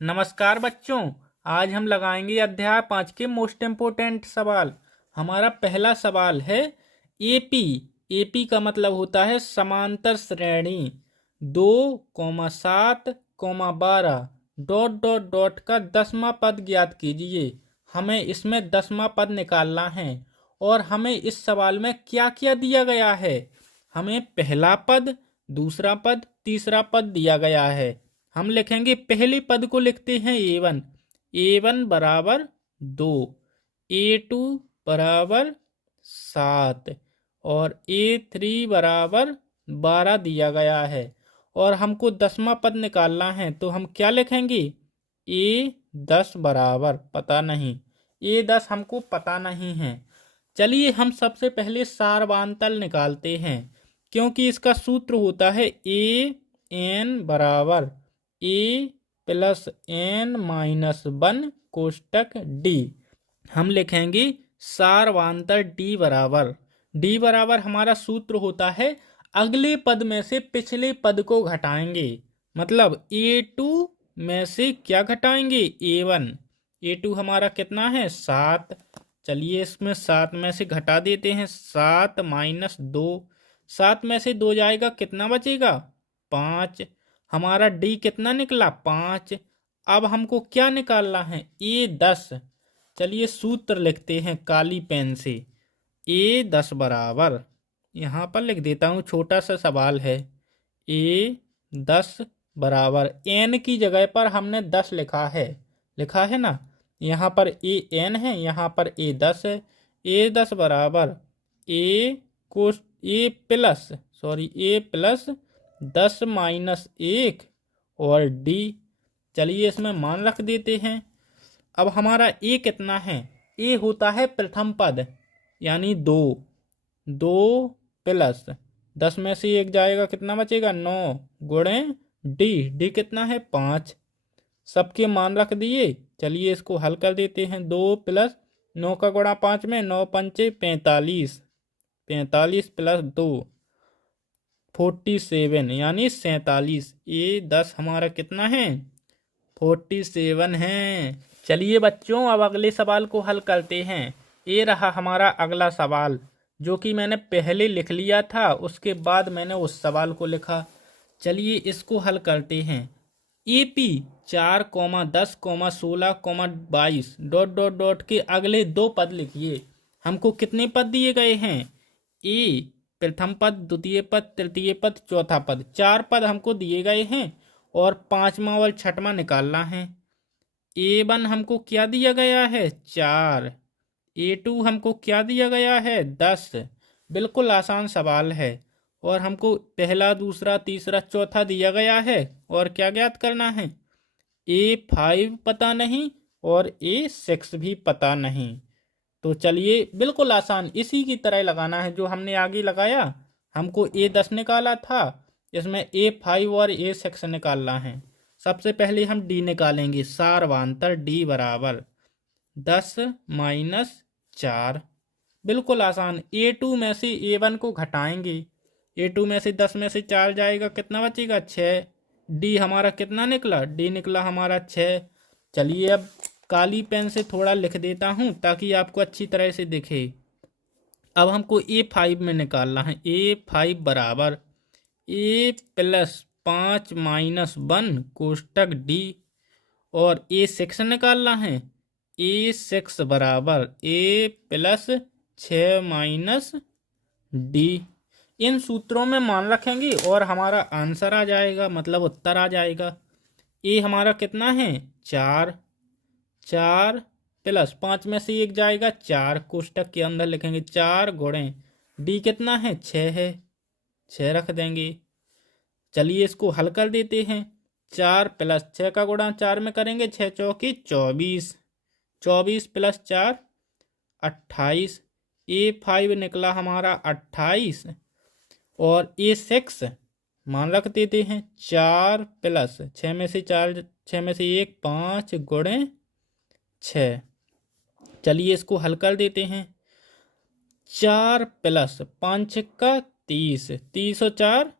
नमस्कार बच्चों। आज हम लगाएंगे अध्याय 5 के मोस्ट इम्पोर्टेंट सवाल। हमारा पहला सवाल है एपी। एपी का मतलब होता है समांतर श्रेणी। 2,7,12 डॉट डॉट डॉट का 10वां पद ज्ञात कीजिए। हमें इसमें 10वां पद निकालना है और हमें इस सवाल में क्या क्या दिया गया है। हमें पहला पद, दूसरा पद, तीसरा पद दिया गया है। हम लिखेंगे, पहले पद को लिखते हैं A1। A1 बराबर 2, A2 बराबर 7 और A3 बराबर 12 दिया गया है। और हमको 10वां पद निकालना है तो हम क्या लिखेंगे? A10 बराबर पता नहीं, A10 हमको पता नहीं है। चलिए हम सबसे पहले सारवांतर निकालते हैं, क्योंकि इसका सूत्र होता है AN बराबर A+N-1 कोष्टक D। हम लिखेंगे सारवांतर D बराबर हमारा सूत्र होता है अगले पद में से पिछले पद को घटाएंगे। मतलब A2 में से क्या घटाएंगे? A1। A2 हमारा कितना है? 7। चलिए इसमें 7 में से घटा देते हैं। 7 - 2, 7 में से 2 जाएगा, कितना बचेगा? 5। हमारा डी कितना निकला? 5। अब हमको क्या निकालना है? A10। चलिए सूत्र लिखते हैं काली पेन से। A10 बराबर, यहाँ पर लिख देता हूँ, छोटा सा सवाल है। A10 बराबर n की जगह पर हमने 10 लिखा है ना। यहाँ पर AN है, यहाँ पर A10 है। A10 बराबर A+10 और D। चलिए इसमें मान रख देते हैं। अब हमारा A कितना है? A होता है प्रथम पद, यानी 2। 2 प्लस 10 में से 1 जाएगा, कितना बचेगा? 9 गुणे D कितना है? 5। सबके मान रख दिए। चलिए इसको हल कर देते हैं। 2 + 9 का गुणा 5 में, 9 × 5 = 45। 45 + 2 47, यानी 47। A10 हमारा कितना है? 47 है। चलिए बच्चों अब अगले सवाल को हल करते हैं। ये रहा हमारा अगला सवाल, जो कि मैंने पहले लिख लिया था, उसके बाद मैंने उस सवाल को लिखा। चलिए इसको हल करते हैं। AP 4, 10, 16, 22 डॉट डॉट डॉट के अगले 2 पद लिखिए। हमको कितने पद दिए गए हैं? ए प्रथम पद, द्वितीय पद, तृतीय पद, चौथा पद। 4 पद हमको दिए गए हैं और 5वां और 6वां निकालना है। A1 हमको क्या दिया गया है? 4। A2 हमको क्या दिया गया है? 10। बिल्कुल आसान सवाल है। और हमको पहला, दूसरा, तीसरा, चौथा दिया गया है। और क्या ज्ञात करना है? A5 पता नहीं और A6 भी पता नहीं। तो चलिए बिल्कुल आसान इसी की तरह लगाना है जो हमने आगे लगाया। हमको A10 निकाला था, इसमें A5 और A6 निकालना है। सबसे पहले हम D निकालेंगे। सारवांतर D बराबर 10 - 4। बिल्कुल आसान। A2 में से A1 को घटाएंगे। A2 में से 10 में से 4 जाएगा, कितना बचेगा? 6। D हमारा कितना निकला? D निकला हमारा 6। चलिए अब काली पेन से थोड़ा लिख देता हूँ ताकि आपको अच्छी तरह से दिखे। अब हमको A5 में निकालना है। A5 बराबर A+5-1 कोष्टक D। और A6 निकालना है। A6 बराबर A+6-D। इन सूत्रों में मान रखेंगे और हमारा आंसर आ जाएगा, मतलब उत्तर आ जाएगा। A हमारा कितना है? 4। 4 प्लस 5 में से 1 जाएगा, 4 कोष्टक के अंदर लिखेंगे। 4 गुणे D कितना है? 6 है, 6 रख देंगे। चलिए इसको हल कर देते हैं। 4 + 6 का गुणा 4 में करेंगे, 6 चौकी 24। 24 + 4 28। A5 निकला हमारा 28। और A6 मान रख देते हैं। 4 + 6 में से 4, 6 में से 1, 5 गुणे 6। चलिए इसको हल कर देते हैं। 4 + 5 का 30, 30 और 4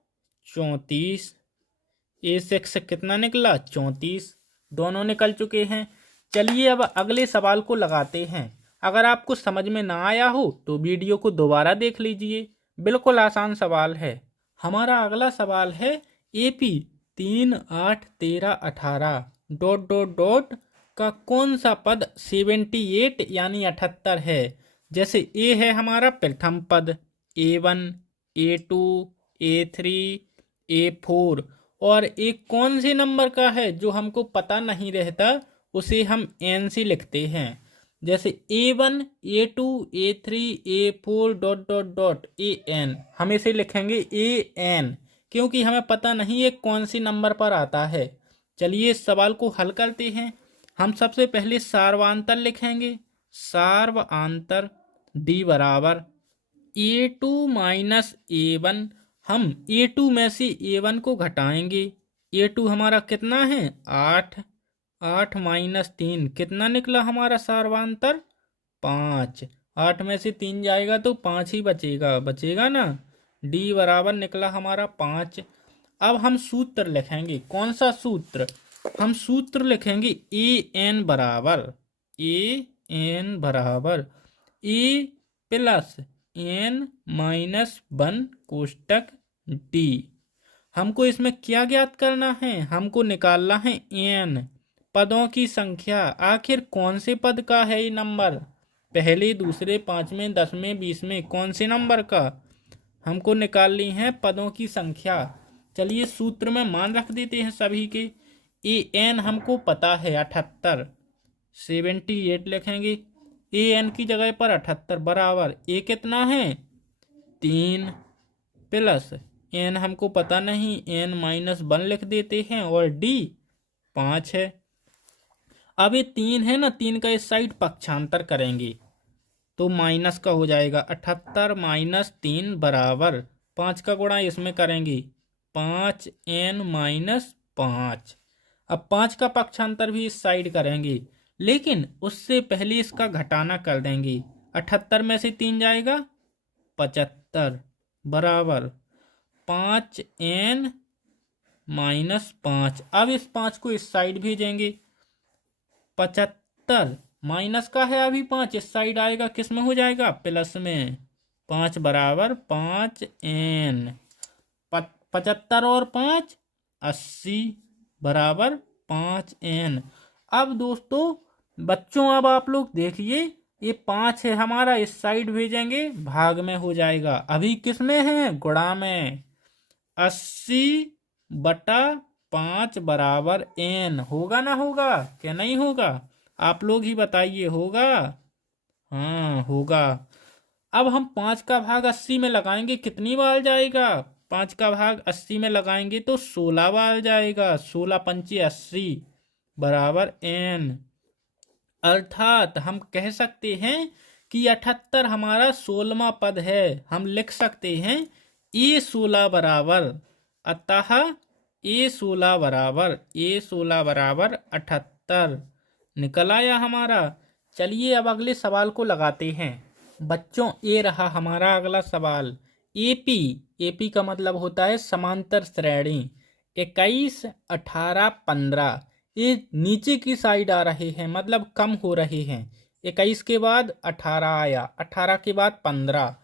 34। A6 कितना निकला? 34। दोनों निकल चुके हैं। चलिए अब अगले सवाल को लगाते हैं। अगर आपको समझ में ना आया हो तो वीडियो को दोबारा देख लीजिए, बिल्कुल आसान सवाल है। हमारा अगला सवाल है AP 3, 8, 13, 18 डॉट डॉट डॉट का कौन सा पद 78 यानी 78 है। जैसे ए है हमारा प्रथम पद A1, A2, A3, A4 और एक कौन से नंबर का है जो हमको पता नहीं रहता उसे हम एन से लिखते हैं। जैसे A1, A2, A3, A4 dot dot dot AN हम इसे लिखेंगे AN क्योंकि हमें पता नहीं ये कौन सी नंबर पर आता है। चलिए इस सवाल को हल करते हैं। हम सबसे पहले सार्वधातुक लिखेंगे। सार्वधातुक D बराबर A2 माइनस A1। हम A2 में से A1 को घटाएंगे। A2 हमारा कितना है 8, 8 माइनस 3 कितना निकला हमारा सार्वधातुक 5। 8 में से 3 जाएगा तो 5 ही बचेगा ना। D बराबर निकला हमारा 5। अब हम सूत्र लिखेंगे। कौन सा सूत्र? हम सूत्र लिखेंगे AN बराबर A plus N minus 1 कोष्टक D। हमको इसमें क्या ज्ञात करना है? हमको निकालना है N पदों की संख्या। आखिर कौन से पद का है ये नंबर? पहले, दूसरे, पांचवें, 10वें, 20वें कौन से नंबर का? हमको निकालनी है पदों की संख्या। चलिए सूत्र में मान रख देते हैं सभी के। AN हमको पता है 78, 78 लिखेंगे। AN की जगह पर 78 बराबर A कितना है 3 प्लस N हमको पता नहीं N माइनस 1 लिख देते हैं और D 5 है। अब ये 3 है ना, 3 का इस साइड पक्षांतर करेंगे तो माइनस का हो जाएगा। 78 माइनस 3 बराबर 5 का गुणा इसमें करेंगे 5N माइनस 5। अब 5 का पक्षांतर भी इस साइड करेंगे लेकिन उससे पहले इसका घटाना कर देंगे। 78 में से 3 जाएगा 75 बराबर 5N माइनस 5। अब इस 5 को इस साइड भेजेंगे। 75 माइनस का है अभी 5 इस साइड आएगा, किस में हो जाएगा प्लस में। 5 बराबर 5N। 75 और 5 80 बराबर 5N। अब दोस्तों बच्चों अब आप लोग देखिए ये 5 है हमारा, इस साइड भेजेंगे भाग में हो जाएगा। अभी किस में है गुणा में। 80/5 बराबर N होगा ना, होगा क्या नहीं होगा? आप लोग ही बताइए होगा। हाँ होगा। अब हम 5 का भाग 80 में लगाएंगे, कितनी बार जाएगा? 5 का भाग 80 में लगाएंगे तो 16 बार जाएगा। 16 पंचे 80 बराबर N। अर्थात हम कह सकते हैं कि 78 हमारा 16वां पद है। हम लिख सकते हैं A16 बराबर, अतः A16 बराबर 78 निकल आया हमारा। चलिए अब अगले सवाल को लगाते हैं। बच्चों ये रहा हमारा अगला सवाल। AP का मतलब होता है समांतर श्रेणी। 21, 18, 15 ये नीचे की साइड आ रहे हैं, मतलब कम हो रहे हैं। 21 के बाद 18 आया, 18 के बाद 15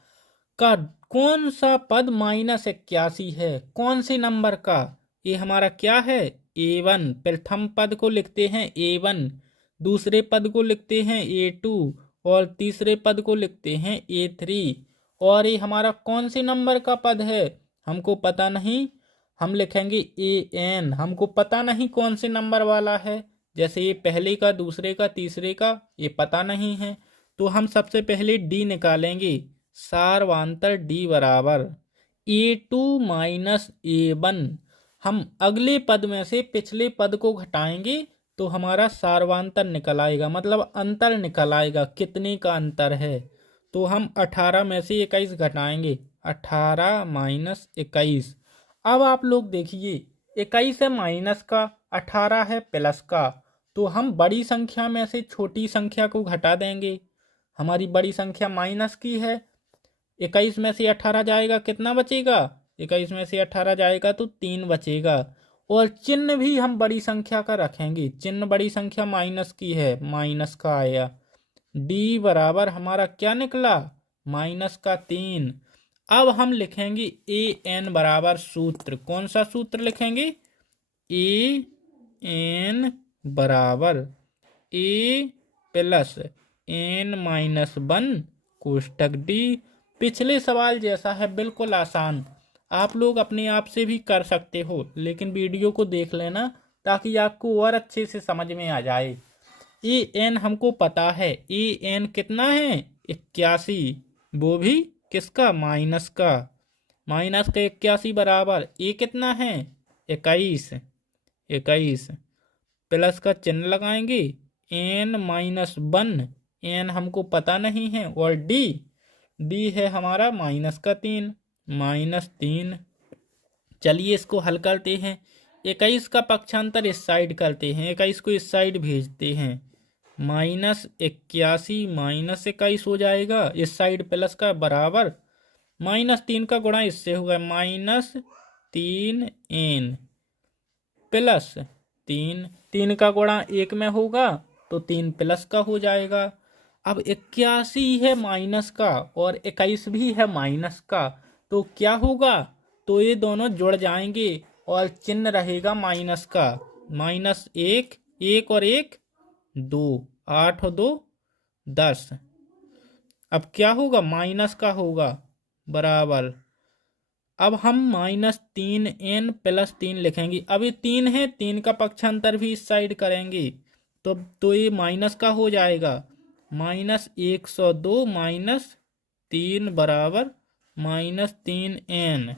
का कौन सा पद -81 है? कौन से नंबर का? ये हमारा क्या है A1। प्रथम पद को लिखते हैं A1, दूसरे पद को लिखते हैं A2 और तीसरे पद को लिखते हैं A3। और ये हमारा कौन से नंबर का पद है हमको पता नहीं, हम लिखेंगे AN। हमको पता नहीं कौन से नंबर वाला है, जैसे ये पहले का, दूसरे का, तीसरे का ये पता नहीं है तो हम सबसे पहले D निकालेंगे। सार्वधातुक D बराबर A2 माइनस A1। हम अगले पद में से पिछले पद को घटाएंगे तो हमारा सार्वधातुक निकल आएगा, मतलब अंतर निकल आएगा कितने का अंतर है। तो हम 18 में से 21 घटाएंगे, 18 माइनस 21। अब आप लोग देखिए 21 है माइनस का, 18 है प्लस का, तो हम बड़ी संख्या में से छोटी संख्या को घटा देंगे। हमारी बड़ी संख्या माइनस की है। 21 में से 18 जाएगा, कितना बचेगा? 21 में से 18 जाएगा तो 3 बचेगा। और चिन्ह भी हम बड़ी संख्या का रखेंगे। चिन्ह बड़ी संख्या माइनस की है, माइनस का आया। डी बराबर हमारा क्या निकला, माइनस का 3। अब हम लिखेंगे ए एन बराबर सूत्र। कौन सा सूत्र लिखेंगे, ए एन बराबर ए प्लस एन माइनस 1 कोष्टक डी। पिछले सवाल जैसा है, बिल्कुल आसान। आप लोग अपने आप से भी कर सकते हो, लेकिन वीडियो को देख लेना ताकि आपको और अच्छे से समझ में आ जाए। ए एन हमको पता है, ए एन कितना है 81, वो भी किसका, माइनस का। माइनस का 81 बराबर ए कितना है 21, 21 प्लस का चिन्ह लगाएंगे एन माइनस 1। एन हमको पता नहीं है, और डी, डी है हमारा माइनस का 3, माइनस 3। चलिए इसको हल करते हैं। 21 का पक्षांतर इस साइड करते हैं, 21 को इस साइड भेजते हैं। माइनस 81 माइनस 21 हो जाएगा, इस साइड प्लस का बराबर माइनस 3 का गुणा इससे होगा, माइनस 3 एन प्लस 3। 3 का गुणा 1 में होगा तो 3 प्लस का हो जाएगा। अब 81 है माइनस का और 21 भी है माइनस का, तो क्या होगा, तो ये दोनों जुड़ जाएंगे और चिन्ह रहेगा माइनस का। माइनस 1, 1 और 1 2, 8 और 2 10। अब क्या होगा, माइनस का होगा बराबर। अब हम माइनस 3 एन प्लस 3 लिखेंगे। अब ये 3 है, 3 का पक्षांतर भी इस साइड करेंगे तो ये माइनस का हो जाएगा, माइनस 102 माइनस 3 बराबर माइनस 3 एन।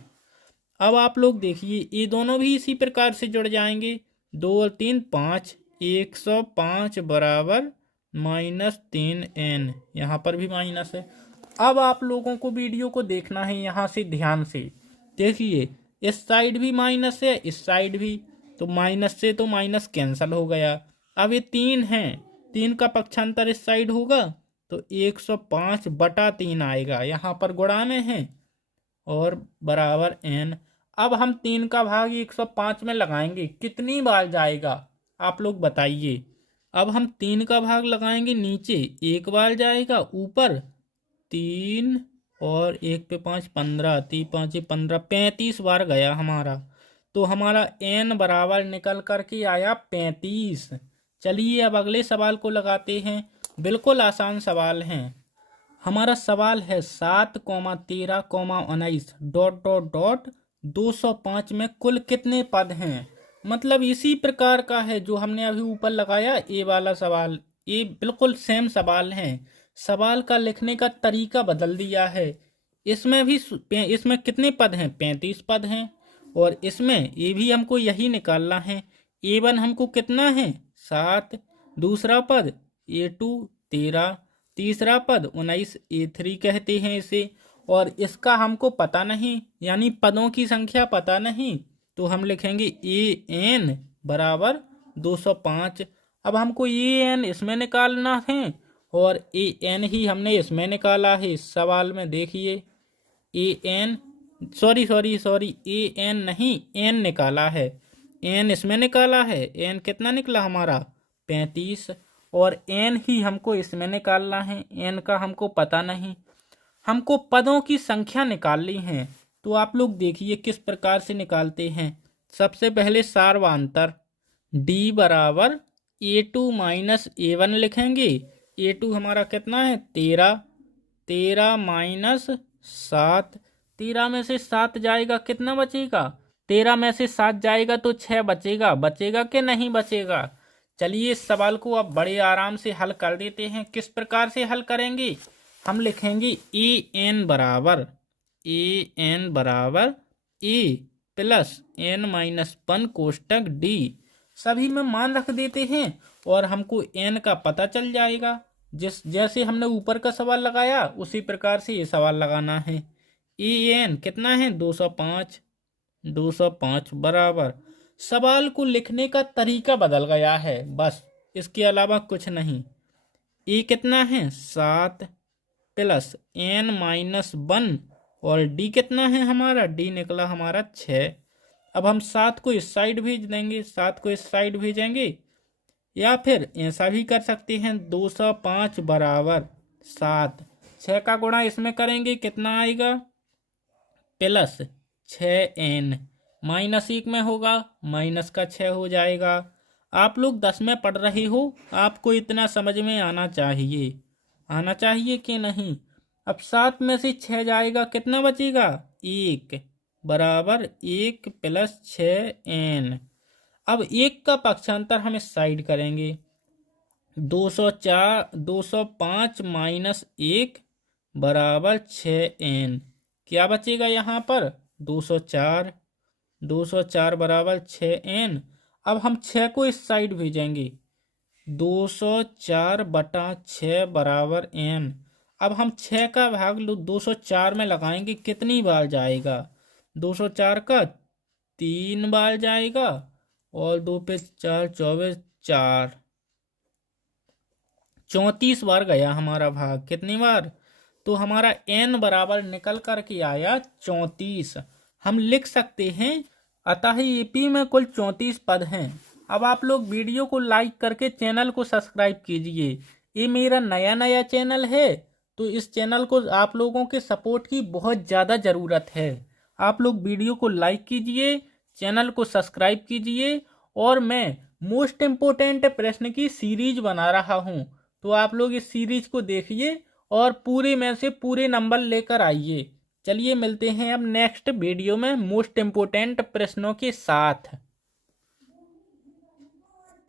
अब आप लोग देखिए, ये दोनों भी इसी प्रकार से जुड़ जाएंगे, 2 और 3 5, 105 बराबर माइनस 3 एन। यहाँ पर भी माइनस है। अब आप लोगों को वीडियो को देखना है यहाँ से ध्यान से। देखिए इस साइड भी माइनस है, इस साइड भी, तो माइनस से तो माइनस कैंसिल हो गया। अब ये 3 है, 3 का पक्षांतर इस साइड होगा तो 105 बटा 3 आएगा, यहाँ पर गुणा में है और बराबर एन। अब हम 3 का भाग 105 में लगाएंगे, कितनी बार जाएगा आप लोग बताइए। अब हम 3 का भाग लगाएंगे, नीचे 1 बार जाएगा, ऊपर 3 और 1 पे 5, 15, 3 5 15, 35 बार गया हमारा। तो हमारा एन बराबर निकल करके आया 35। चलिए अब अगले सवाल को लगाते हैं, बिल्कुल आसान सवाल है। हमारा सवाल है 7, 13, 19 डॉट डॉट डॉट 205 में कुल कितने पद हैं। मतलब इसी प्रकार का है जो हमने अभी ऊपर लगाया, ये वाला सवाल, ये बिल्कुल सेम सवाल है। सवाल का लिखने का तरीका बदल दिया है। इसमें भी इसमें कितने पद हैं, 35 पद हैं। और इसमें ये भी हमको यही निकालना है। A1 हमको कितना है 7, दूसरा पद A2 13, तीसरा पद 19 A3 कहते हैं इसे। और इसका हमको पता नहीं, यानी पदों की संख्या पता नहीं, तो हम लिखेंगे AN बराबर 205। अब हमको AN इसमें निकालना है और AN ही हमने इसमें निकाला है इस सवाल में। देखिए AN सॉरी AN नहीं, N निकाला है, N इसमें निकाला है। N कितना निकला हमारा 35, और N ही हमको इसमें निकालना है। N का हमको पता नहीं, हमको पदों की संख्या निकालनी है। तो आप लोग देखिए किस प्रकार से निकालते हैं। सबसे पहले सार्वधातुक D बराबर A2 माइनस A1 लिखेंगे। A2 हमारा कितना है 13, 13 माइनस 7, 13 में से 7 जाएगा, कितना बचेगा, 13 में से 7 जाएगा तो 6 बचेगा। बचेगा कि नहीं बचेगा। चलिए इस सवाल को अब बड़े आराम से हल कर देते हैं। किस प्रकार से हल करेंगे, हम लिखेंगे AN बराबर A plus N minus 1 कोष्टक D। सभी में मान रख देते हैं और हमको N का पता चल जाएगा। जैसे हमने ऊपर का सवाल लगाया उसी प्रकार से ये सवाल लगाना है। AN कितना है 205, 205 बराबर, सवाल को लिखने का तरीका बदल गया है, बस इसके अलावा कुछ नहीं। ए कितना है 7 प्लस N माइनस 1 और D कितना है हमारा, D निकला हमारा 6। अब हम 7 को इस साइड भेज देंगे, 7 को इस साइड भेजेंगे, या फिर ऐसा भी कर सकते हैं 205 बराबर 7। 6 का गुणा इसमें करेंगे कितना आएगा, प्लस 6n, माइनस 1 में होगा माइनस का 6 हो जाएगा। आप लोग 10 में पढ़ रहे हो, आपको इतना समझ में आना चाहिए कि नहीं। अब 7 में से 6 जाएगा, कितना बचेगा, 1 बराबर 1 प्लस 6n। अब 1 का पक्षांतर हम इस साइड करेंगे, 205 माइनस 1 बराबर 6n। क्या बचेगा यहाँ पर, 204, 204 बराबर 6n। अब हम 6 को इस साइड भेजेंगे, 204 बटा 6 बराबर n। अब हम 6 का भाग 204 में लगाएंगे, कितनी बार जाएगा, 204 का 3 बार जाएगा, और 2 पे 4, 24, 4, 34 बार गया हमारा भाग। कितनी बार, तो हमारा n बराबर निकल कर के आया 34। हम लिख सकते हैं, अतः ईपी में कुल 34 पद हैं। अब आप लोग वीडियो को लाइक करके चैनल को सब्सक्राइब कीजिए। ये मेरा नया चैनल है, तो इस चैनल को आप लोगों के सपोर्ट की बहुत ज़्यादा ज़रूरत है। आप लोग वीडियो को लाइक कीजिए, चैनल को सब्सक्राइब कीजिए, और मैं मोस्ट इम्पोर्टेंट प्रश्न की सीरीज बना रहा हूँ, तो आप लोग इस सीरीज को देखिए और पूरे में से पूरे नंबर लेकर आइए। चलिए मिलते हैं अब नेक्स्ट वीडियो में मोस्ट इम्पोर्टेंट प्रश्नों के साथ।